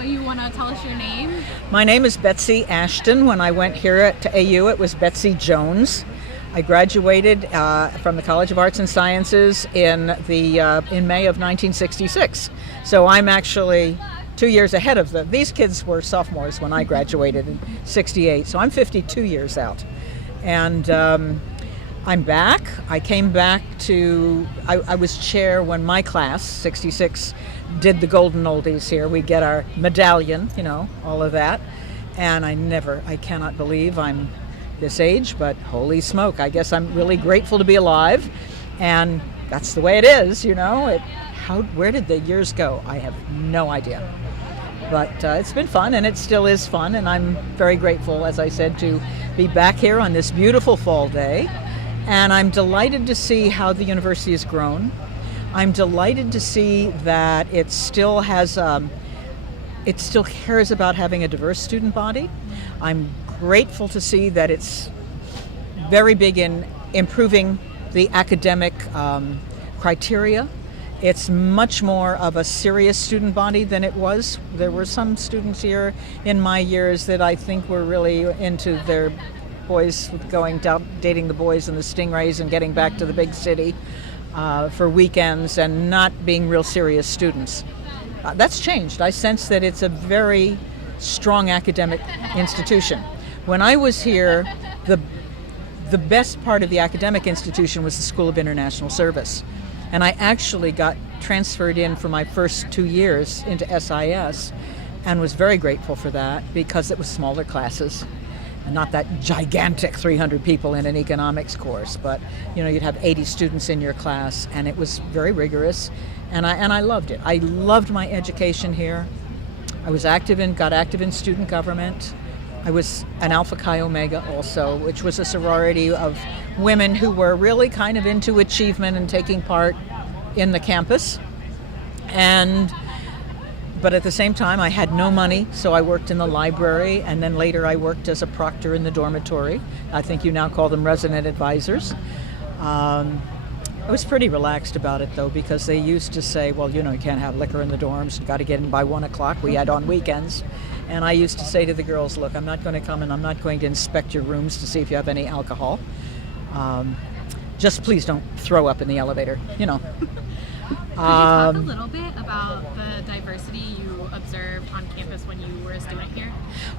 So you want to tell us your name? My name is Betsy Ashton. When I went here to AU, it was Betsy Jones. I graduated from the College of Arts and Sciences in May of 1966. So I'm actually 2 years ahead of them. These kids were sophomores when I graduated in 68. So I'm 52 years out. And I'm back. I came back I was chair when my class, 66, did the Golden Oldies here. We get our medallion, all of that. And I cannot believe I'm this age, but holy smoke, I guess I'm really grateful to be alive. And that's the way it is, where did the years go? I have no idea. But it's been fun, and it still is fun, and I'm very grateful, as I said, to be back here on this beautiful fall day. And I'm delighted to see how the university has grown. I'm delighted to see that it still cares about having a diverse student body. I'm grateful to see that it's very big in improving the academic criteria. It's much more of a serious student body than it was. There were some students here in my years that I think were really into their boys, dating the boys and the stingrays and getting back to the big city for weekends and not being real serious students. That's changed. I sense that it's a very strong academic institution. When I was here, the best part of the academic institution was the School of International Service. And I actually got transferred in for my first 2 years into SIS and was very grateful for that because it was smaller classes. Not that gigantic 300 people in an economics course, but you'd have 80 students in your class, and it was very rigorous, and I loved it. I loved my education here. I was got active in student government. I was an Alpha Chi Omega also, which was a sorority of women who were really kind of into achievement and taking part in the campus. But at the same time, I had no money, so I worked in the library, and then later I worked as a proctor in the dormitory. I think you now call them resident advisors. I was pretty relaxed about it, though, because they used to say, well, you can't have liquor in the dorms. You've got to get in by 1 o'clock. We had on weekends. And I used to say to the girls, look, I'm not going to come and I'm not going to inspect your rooms to see if you have any alcohol. Just please don't throw up in the elevator, Could you talk a little bit about the diversity you observed on campus when you were a student here?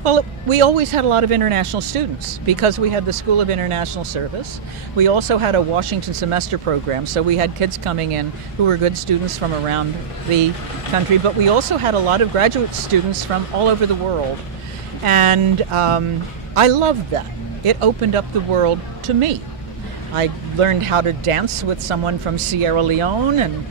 Well, we always had a lot of international students because we had the School of International Service. We also had a Washington semester program, so we had kids coming in who were good students from around the country, but we also had a lot of graduate students from all over the world. And I loved that. It opened up the world to me. I learned how to dance with someone from Sierra Leone, and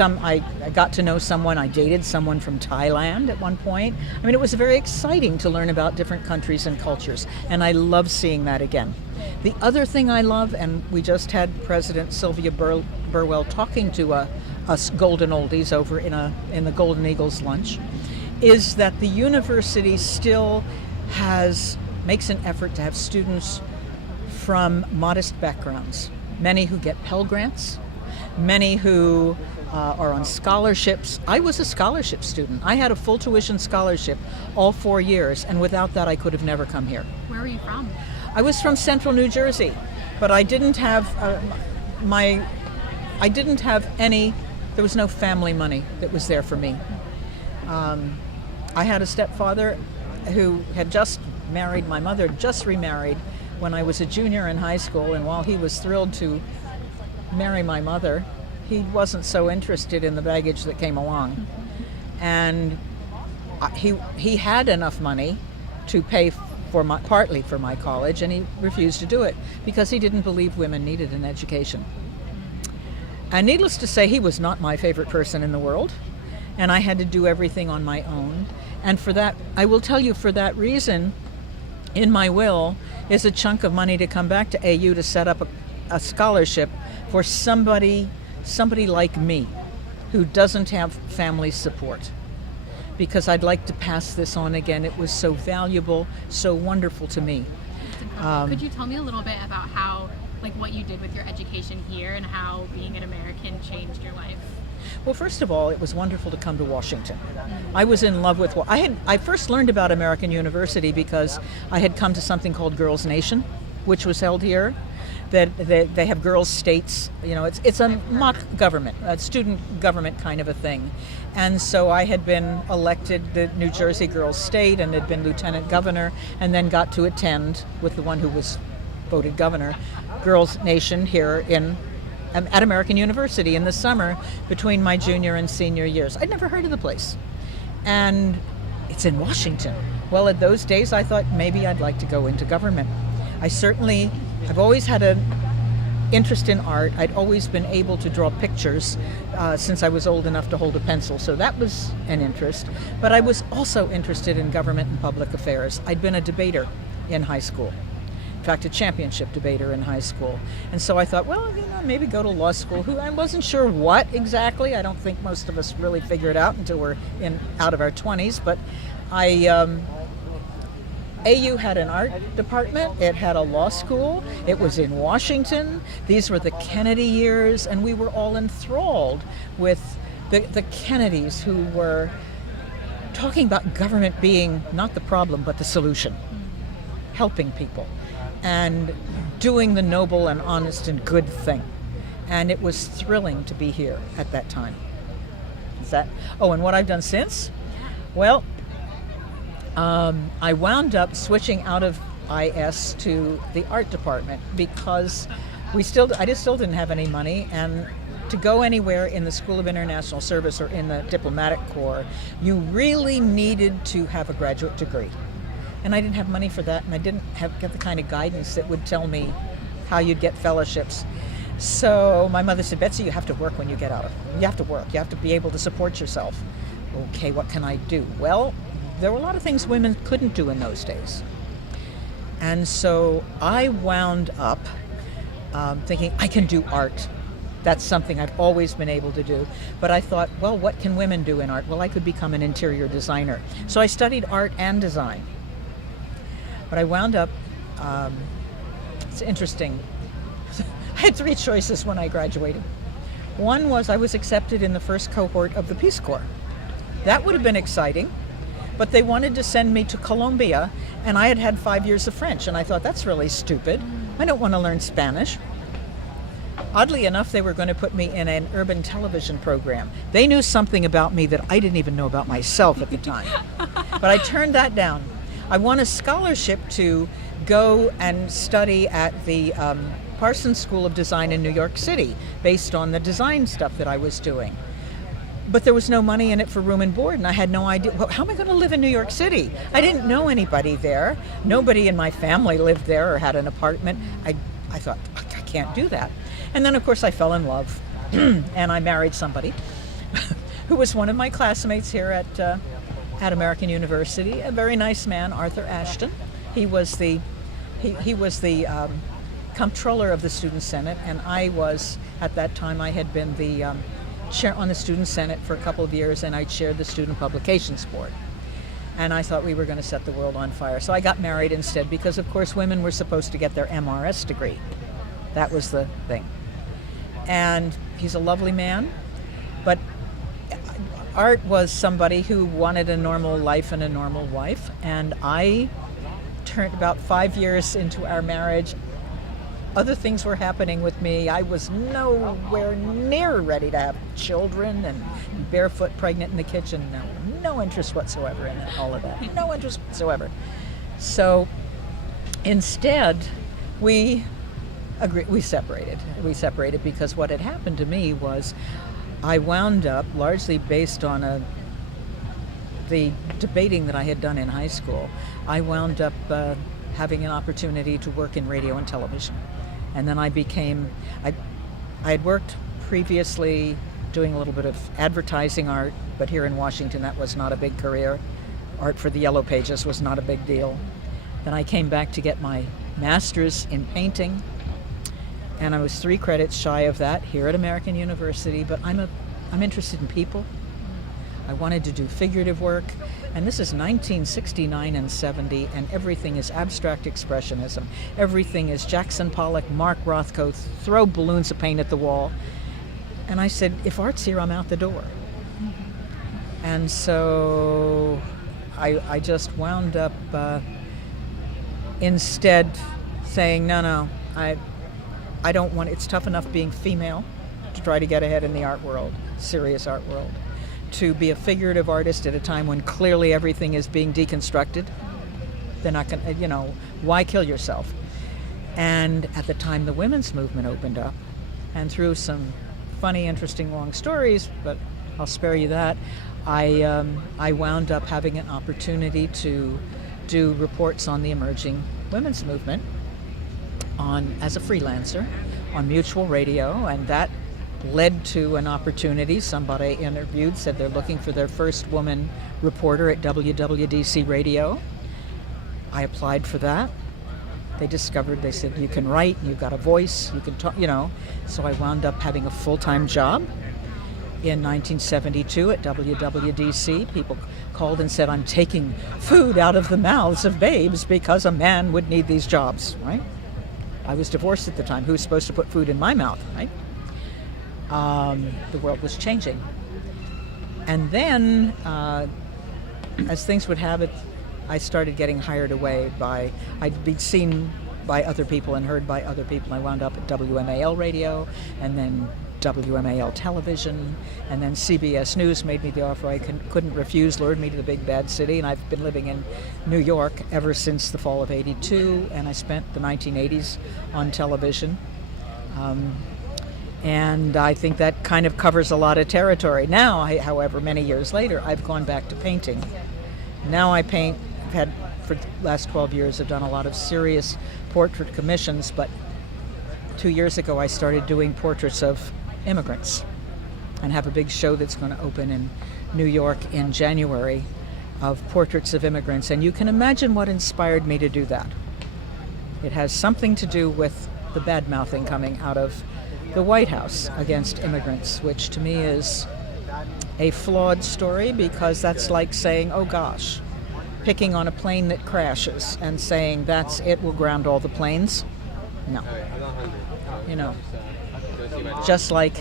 I got to know someone. I dated someone from Thailand at one point. I mean, it was very exciting to learn about different countries and cultures, and I love seeing that again. The other thing I love, and we just had President Sylvia Burwell talking to us Golden Oldies over in the Golden Eagles lunch, is that the university still makes an effort to have students from modest backgrounds, many who get Pell Grants, many who are on scholarships. I was a scholarship student. I had a full tuition scholarship all 4 years, and without that I could have never come here. Where were you from? I was from central New Jersey, but I didn't have there was no family money that was there for me. I had a stepfather who had just married my mother, just remarried when I was a junior in high school, and while he was thrilled to marry my mother, he wasn't so interested in the baggage that came along. And he had enough money to pay partly for my college, and he refused to do it because he didn't believe women needed an education. And needless to say, he was not my favorite person in the world, and I had to do everything on my own. And for that, I will tell you, for that reason, in my will is a chunk of money to come back to AU to set up a scholarship for somebody like me who doesn't have family support, because I'd like to pass this on again. It was so valuable, so wonderful to me. Could you tell me a little bit about how, what you did with your education here and how being an American changed your life? Well, first of all, it was wonderful to come to Washington. I was in love with I first learned about American University because I had come to something called Girls Nation, which was held here. That they have girls' states. You know, it's a mock government, a student government kind of a thing. And so I had been elected the New Jersey Girls State and had been lieutenant governor, and then got to attend with the one who was voted governor, Girls Nation here at American University in the summer between my junior and senior years. I'd never heard of the place. And it's in Washington. Well, at those days I thought maybe I'd like to go into government. I've always had an interest in art. I'd always been able to draw pictures since I was old enough to hold a pencil, so that was an interest. But I was also interested in government and public affairs. I'd been a debater in high school. In fact, a championship debater in high school. And so I thought, well, maybe go to law school. I wasn't sure what exactly. I don't think most of us really figure it out until we're out of our 20s. But AU had an art department. It had a law school. It was in Washington. These were the Kennedy years, and we were all enthralled with the Kennedys, who were talking about government being not the problem, but the solution, helping people, and doing the noble and honest and good thing. And it was thrilling to be here at that time. And what I've done since? Well, I wound up switching out of IS to the art department because I just still didn't have any money, and to go anywhere in the School of International Service or in the diplomatic corps, you really needed to have a graduate degree. And I didn't have money for that, and I didn't get the kind of guidance that would tell me how you'd get fellowships. So my mother said, Betsy, you have to work when you get out of it. You have to work. You have to be able to support yourself. Okay, what can I do? Well, there were a lot of things women couldn't do in those days. And so I wound up thinking, I can do art. That's something I've always been able to do. But I thought, well, what can women do in art? Well, I could become an interior designer. So I studied art and design. But I wound up, it's interesting. I had 3 choices when I graduated. One was I was accepted in the first cohort of the Peace Corps. That would have been exciting. But they wanted to send me to Colombia, and I had had 5 years of French, and I thought, that's really stupid. I don't want to learn Spanish. Oddly enough, they were going to put me in an urban television program. They knew something about me that I didn't even know about myself at the time. But I turned that down. I won a scholarship to go and study at the Parsons School of Design in New York City, based on the design stuff that I was doing. But there was no money in it for room and board, and I had no idea, well, how am I going to live in New York City? I didn't know anybody there. Nobody in my family lived there or had an apartment. I thought, I can't do that. And then, of course, I fell in love, and I married somebody who was one of my classmates here at American University, a very nice man, Arthur Ashton. He was the comptroller of the Student Senate, and I was, at that time, I had been the chair on the Student Senate for a couple of years, and I chaired the Student Publications Board. And I thought we were going to set the world on fire. So I got married instead because, of course, women were supposed to get their MRS degree. That was the thing. And he's a lovely man, but Art was somebody who wanted a normal life and a normal wife. And I turned about 5 years into our marriage. Other things were happening with me. I was nowhere near ready to have children and barefoot pregnant in the kitchen. No interest whatsoever in all of that. No interest whatsoever. So instead, we separated. We separated because what had happened to me was I wound up, largely based on the debating that I had done in high school, I wound up having an opportunity to work in radio and television. And then I had worked previously doing a little bit of advertising art, but here in Washington that was not a big career. Art for the Yellow Pages was not a big deal. Then I came back to get my master's in painting, and I was 3 credits shy of that here at American University, but I'm interested in people. I wanted to do figurative work, and this is 1969 and 70, and everything is abstract expressionism. Everything is Jackson Pollock, Mark Rothko, throw balloons of paint at the wall. And I said, if art's here, I'm out the door. And so I just wound up instead saying, no, I don't want, it's tough enough being female to try to get ahead in the art world, serious art world. To be a figurative artist at a time when clearly everything is being deconstructed. They're not going to, why kill yourself? And at the time the women's movement opened up, and through some funny, interesting, long stories, but I'll spare you that, I wound up having an opportunity to do reports on the emerging women's movement as a freelancer on Mutual Radio, and that led to an opportunity. Somebody interviewed said they're looking for their first woman reporter at WWDC Radio. I applied for that. They said, you can write, you've got a voice, you can talk, So I wound up having a full-time job in 1972 at WWDC. People called and said, I'm taking food out of the mouths of babes because a man would need these jobs, right? I was divorced at the time. Who was supposed to put food in my mouth, right? The world was changing. And then, as things would have it, I started getting hired away I'd be seen by other people and heard by other people. I wound up at WMAL Radio, and then WMAL Television, and then CBS News made me the offer I couldn't refuse, lured me to the big bad city, and I've been living in New York ever since the fall of '82, and I spent the 1980s on television. And I think that kind of covers a lot of territory. Now, however, many years later, I've gone back to painting. Now I paint. For the last 12 years, I've done a lot of serious portrait commissions, but 2 years ago I started doing portraits of immigrants and have a big show that's going to open in New York in January of portraits of immigrants. And you can imagine what inspired me to do that. It has something to do with the bad-mouthing coming out of the White House against immigrants, which to me is a flawed story, because that's like saying, oh gosh, picking on a plane that crashes and saying that's it, will ground all the planes. No. Just like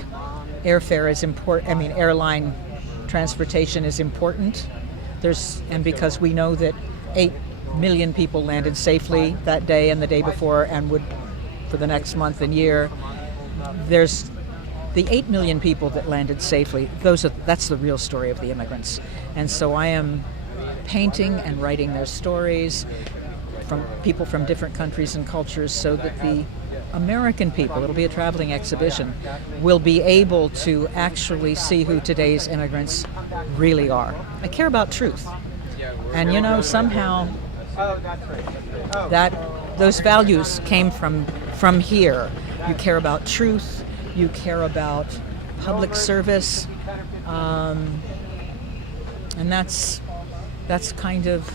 airfare is important, airline transportation is important. And because we know that 8 million people landed safely that day and the day before and would for the next month and year, there's the 8 million people that landed safely. That's the real story of the immigrants. And so I am painting and writing their stories from people from different countries and cultures, so that the American people, it'll be a traveling exhibition, will be able to actually see who today's immigrants really are. I care about truth. And somehow those values came from here. You care about truth, you care about public service, and that's kind of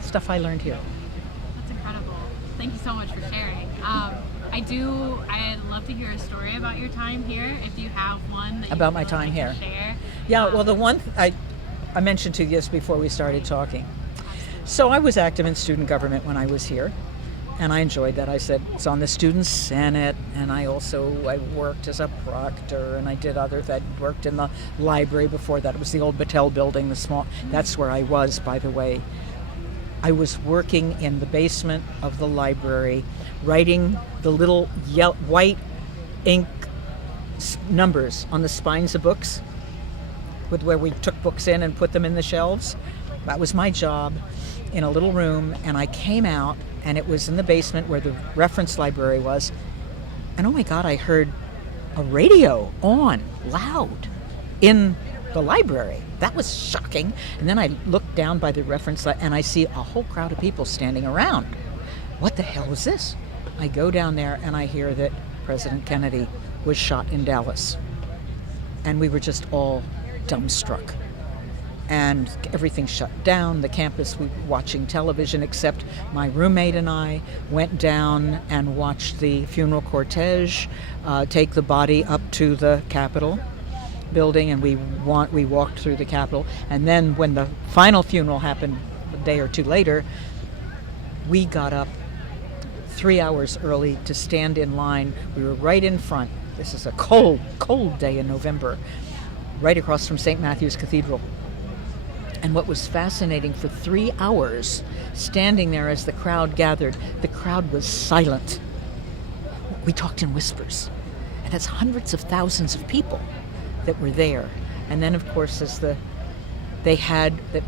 stuff I learned here. That's incredible. Thank you so much for sharing. I'd love to hear a story about your time here, if you have one that about my time here. Share. Yeah, well, the one I mentioned to you this before we started talking. So I was active in student government when I was here, and I enjoyed that. I said it's on the student senate, and I worked as a proctor, and I did worked in the library before that. It was the old Battelle building, that's where I was, by the way. I was working in the basement of the library, writing the little white ink numbers on the spines of books, where we took books in and put them in the shelves. That was my job in a little room, and I came out, and it was in the basement where the reference library was, and oh my God, I heard a radio on loud in the library. That was shocking. And then I looked down by the reference and I see a whole crowd of people standing around. What the hell is this? I go down there and I hear that President Kennedy was shot in Dallas. And we were just all dumbstruck. And everything shut down. The campus, we were watching television, except my roommate and I went down and watched the funeral cortege take the body up to the Capitol building, and we walked through the Capitol. And then when the final funeral happened a day or two later, we got up 3 hours early to stand in line. We were right in front this is a cold, cold day in November, right across from St. Matthew's Cathedral. And what was fascinating, for 3 hours, standing there as the crowd gathered, the crowd was silent. We talked in whispers. And that's hundreds of thousands of people that were there. And then, of course, that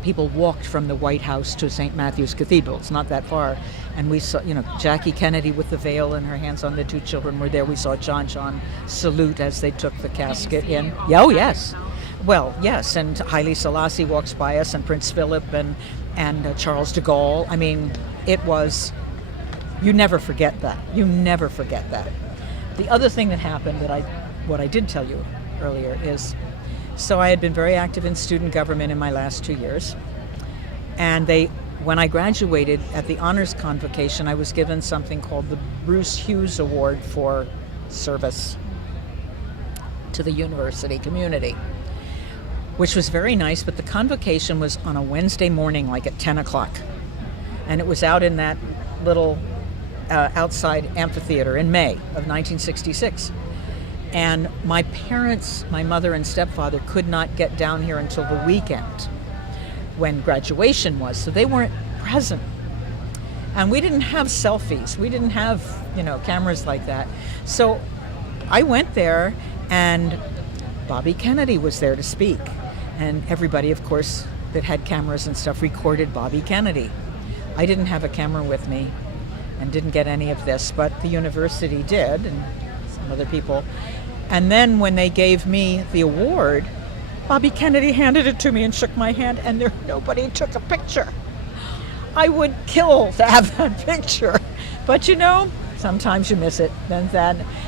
people walked from the White House to St. Matthew's Cathedral. It's not that far. And we saw, Jackie Kennedy with the veil and her hands on the two children were there. We saw John salute as they took the casket in. Oh, yes. Well, yes, and Haile Selassie walks by us, and Prince Philip, and Charles de Gaulle. I mean, it was, you never forget that. You never forget that. The other thing that happened what I did tell you earlier is, so I had been very active in student government in my last 2 years, and when I graduated at the honors convocation, I was given something called the Bruce Hughes Award for service to the university community, which was very nice, but the convocation was on a Wednesday morning, like at 10 o'clock. And it was out in that little outside amphitheater in May of 1966. And my parents, my mother and stepfather, could not get down here until the weekend when graduation was, so they weren't present. And we didn't have selfies. We didn't have, cameras like that. So I went there, and Bobby Kennedy was there to speak. And everybody, of course, that had cameras and stuff recorded Bobby Kennedy. I didn't have a camera with me and didn't get any of this, but the university did, and some other people. And then when they gave me the award, Bobby Kennedy handed it to me and shook my hand, and nobody took a picture. I would kill to have that picture. But sometimes you miss it. And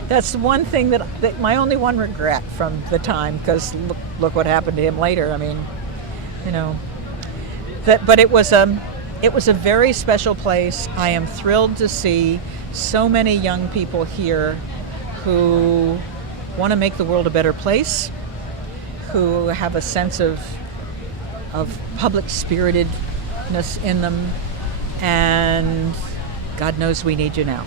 that's one thing that my only one regret from the time, because look what happened to him later. I mean, but it was a very special place. I am thrilled to see so many young people here who want to make the world a better place, who have a sense of public spiritedness in them, and God knows we need you now.